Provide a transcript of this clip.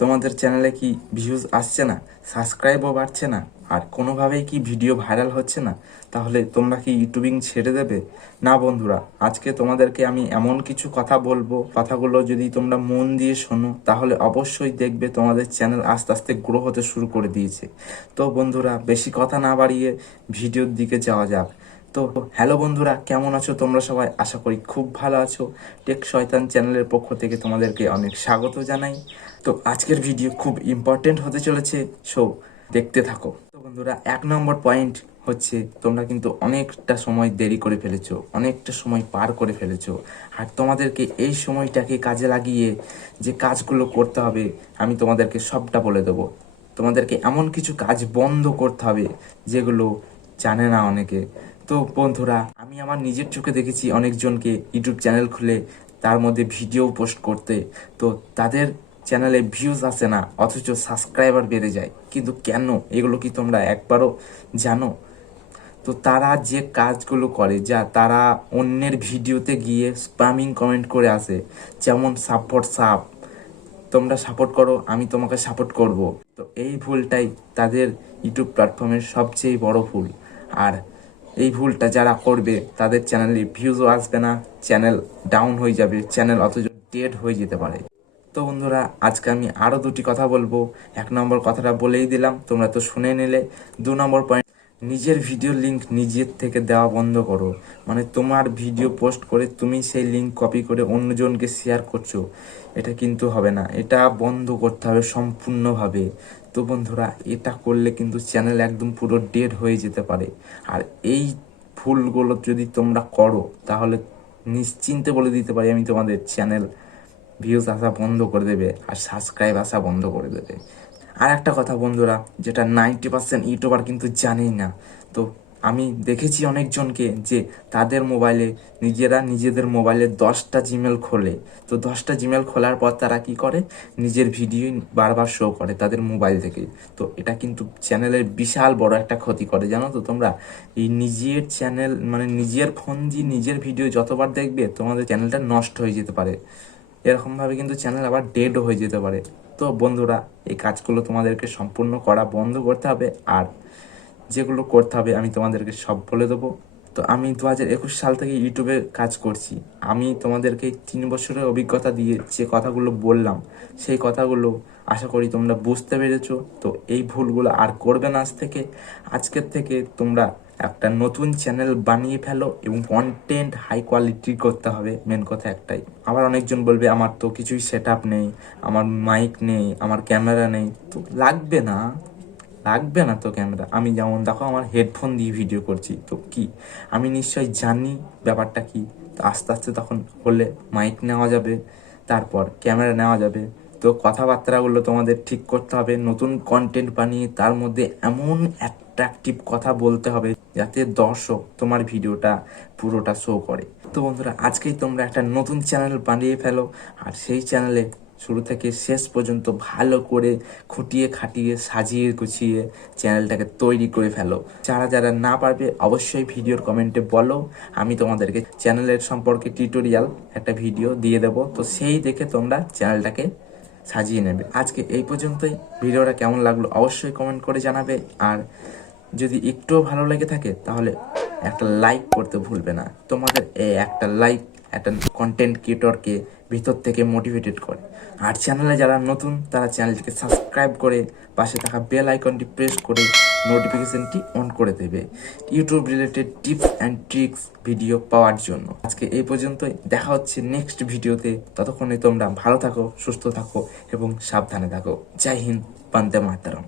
তোমাদের চ্যানেলে কি ভিউজ আসছে না? সাবস্ক্রাইবও বাড়ছে না? আর কোনোভাবেই কি ভিডিও ভাইরাল হচ্ছে না? তাহলে তোমরা কি ইউটিউবিং ছেড়ে দেবে? না বন্ধুরা, আজকে তোমাদেরকে আমি এমন কিছু কথা বলব, কথাগুলো যদি তোমরা মন দিয়ে শোনো, তাহলে অবশ্যই দেখবে তোমাদের চ্যানেল আস্তে আস্তে গ্রো হতে শুরু করে দিয়েছে। তো বন্ধুরা, বেশি কথা না বাড়িয়ে ভিডিওর দিকে যাওয়া যাক। তো হ্যালো বন্ধুরা, কেমন আছো তোমরা সবাই? আশা করি খুব ভালো আছো। টেক শয়তান চ্যানেলের পক্ষ থেকে তোমাদেরকে অনেক স্বাগত জানাই। তো আজকের ভিডিও খুব ইম্পর্টেন্ট হতে চলেছে সো দেখতে থাকো। তো বন্ধুরা, এক নম্বর পয়েন্ট হচ্ছে, তোমরা কিন্তু অনেকটা সময় দেরি করে ফেলেছো, অনেকটা সময় পার করে ফেলেছো। আর তোমাদেরকে এই সময়টাকে কাজে লাগিয়ে যে কাজগুলো করতে হবে, আমি তোমাদেরকে সবটা বলে দেবো। তোমাদেরকে এমন কিছু কাজ বন্ধ করতে হবে, যেগুলো জানে না অনেকে। তো বন্ধুরা, আমি আমার নিজের চোখে দেখেছি অনেকজনকে ইউটিউব চ্যানেল খুলে তার মধ্যে ভিডিও পোস্ট করতে। তো তাদের চ্যানেলে ভিউজ আসে না, অথচ সাবস্ক্রাইবার বেড়ে যায়। কিন্তু কেন? এগুলো কি তোমরা একবারও জানো? তো তারা যে কাজগুলো করে, যা তারা অন্যের ভিডিওতে গিয়ে স্প্যামিং কমেন্ট করে আসে, যেমন সাপোর্ট সাপ তোমরা সাপোর্ট করো, আমি তোমাকে সাপোর্ট করব। তো এই ভুলটাই তাদের ইউটিউব প্ল্যাটফর্মের সবচেয়ে বড় ভুল। আর এই ভুলটা যারা করবে, তাদের চ্যানেলে ভিউজও আসবে না চ্যানেল ডাউন হয়ে যাবে চ্যানেল অথচ ডেড হয়ে যেতে পারে। তো বন্ধুরা, আজকে আমি আরও দুটি কথা বলব। এক নম্বর কথাটা বলেই দিলাম, তোমরা তো শুনে নিলে। দু নম্বর পয়েন্ট নিজের ভিডিও লিংক নিজের থেকে দেওয়া বন্ধ করো। মানে তোমার ভিডিও পোস্ট করে তুমি সেই লিংক কপি করে অন্যজনকে শেয়ার করছ, এটা কিন্তু হবে না। এটা বন্ধ করতে হবে সম্পূর্ণভাবে। তো বন্ধুরা, এটা করলে কিন্তু চ্যানেল একদম পুরো ডেড হয়ে যেতে পারে। আর এই ফুলগুলো যদি তোমরা করো, তাহলে নিশ্চিন্তে বলে দিতে পারি আমি তোমাদের চ্যানেল ভিউজ আসা বন্ধ করে দেবে আর সাবস্ক্রাইব আসা বন্ধ করে দেবে। আর একটা কথা বন্ধুরা, যেটা নাইনটি পার্সেন্ট ইউটিউবার কিন্তু জানেই না, তো আমি দেখেছি অনেকজনকে যে তাদের মোবাইলে নিজেরা নিজেদের মোবাইলে দশটা জিমেল খোলে। তো দশটা জিমেল খোলার পর তারা কি করে? নিজের ভিডিও বারবার শো করে তাদের মোবাইল থেকে। তো এটা কিন্তু চ্যানেলের বিশাল বড় একটা ক্ষতি করে, জানো তো তোমরা? এই নিজের চ্যানেল মানে নিজের ফোন দিয়ে নিজের ভিডিও যতবার দেখবে তোমাদের চ্যানেলটা নষ্ট হয়ে যেতে পারে। এরকমভাবে কিন্তু চ্যানেল আবার ডেডও হয়ে যেতে পারে। তো বন্ধুরা, এই কাজগুলো তোমাদেরকে সম্পূর্ণ করা বন্ধ করতে হবে। আর যেগুলো করতে হবে আমি তোমাদেরকে সব বলে দেবো। তো আমি দু হাজার একুশ সাল থেকে ইউটিউবে কাজ করছি। আমি তোমাদেরকে তিন বছরের অভিজ্ঞতা দিয়ে যে কথাগুলো বললাম, সেই কথাগুলো আশা করি তোমরা বুঝতে পেরেছ। তো এই ভুলগুলো আর করবে না আজ থেকে। আজকের থেকে তোমরা একটা নতুন চ্যানেল বানিয়ে ফেলো এবং কন্টেন্ট হাই কোয়ালিটির করতে হবে। মেন কথা একটাই। আবার অনেকজন বলবে, আমার তো কিছুই সেট নেই, আমার মাইক নেই, আমার ক্যামেরা নেই। তো লাগবে না। লাগবে না তো ক্যামেরা আমি যেমন দেখো আমার হেডফোন দিয়ে ভিডিও করছি, তো কি? আমি নিশ্চয়ই জানি ব্যাপারটা কি? তো আস্তে আস্তে তখন হলে মাইক নেওয়া যাবে, তারপর ক্যামেরা নেওয়া যাবে। তো কথাবার্তাগুলো তোমাদের ঠিক করতে হবে, নতুন কন্টেন্ট বানিয়ে তার মধ্যে এমন অ্যাট্রাকটিভ কথা বলতে হবে যাতে দর্শক তোমার ভিডিওটা পুরোটা শো করে। তো বন্ধুরা, আজকেই তোমরা একটা নতুন চ্যানেল বানিয়ে ফেলো, আর সেই চ্যানেলে শুরু থেকে শেষ পর্যন্ত ভালো করে খুঁটিয়ে খাটিয়ে সাজিয়ে গুছিয়ে চ্যানেলটাকে তৈরি করে ফেলো। যারা যারা না পারবে অবশ্যই ভিডিওর কমেন্টে বলো। আমি তোমাদেরকে চ্যানেলের সম্পর্কে টিউটোরিয়াল একটা ভিডিও দিয়ে দেবো। তো সেই দেখে তোমরা চ্যানেলটাকে সাজিয়ে নেবে। আজকে এই পর্যন্তই। ভিডিওটা কেমন লাগল অবশ্যই কমেন্ট করে জানাবে। আর যদি একটুও ভালো লেগে থাকে, তাহলে একটা লাইক করতে ভুলবে না। তোমাদের এই একটা লাইক একটা কন্টেন্ট ক্রিয়েটরকে ভিতর থেকে মোটিভেটেড করে। আর চ্যানেলে যারা নতুন, তারা চ্যানেলটিকে সাবস্ক্রাইব করে পাশে থাকা বেল আইকনটি প্রেস করে নোটিফিকেশনটি অন করে দেবে। YouTube related tips and tricks video পাওয়ার জন্য। আজকে এই পর্যন্তই। দেখা হচ্ছে নেক্সট ভিডিওতে ততক্ষণে তোমরা ভালো থাকো, সুস্থ থাকো এবং সাবধানে থাকো। জয় হিন্দ, বন্দে মাতারম।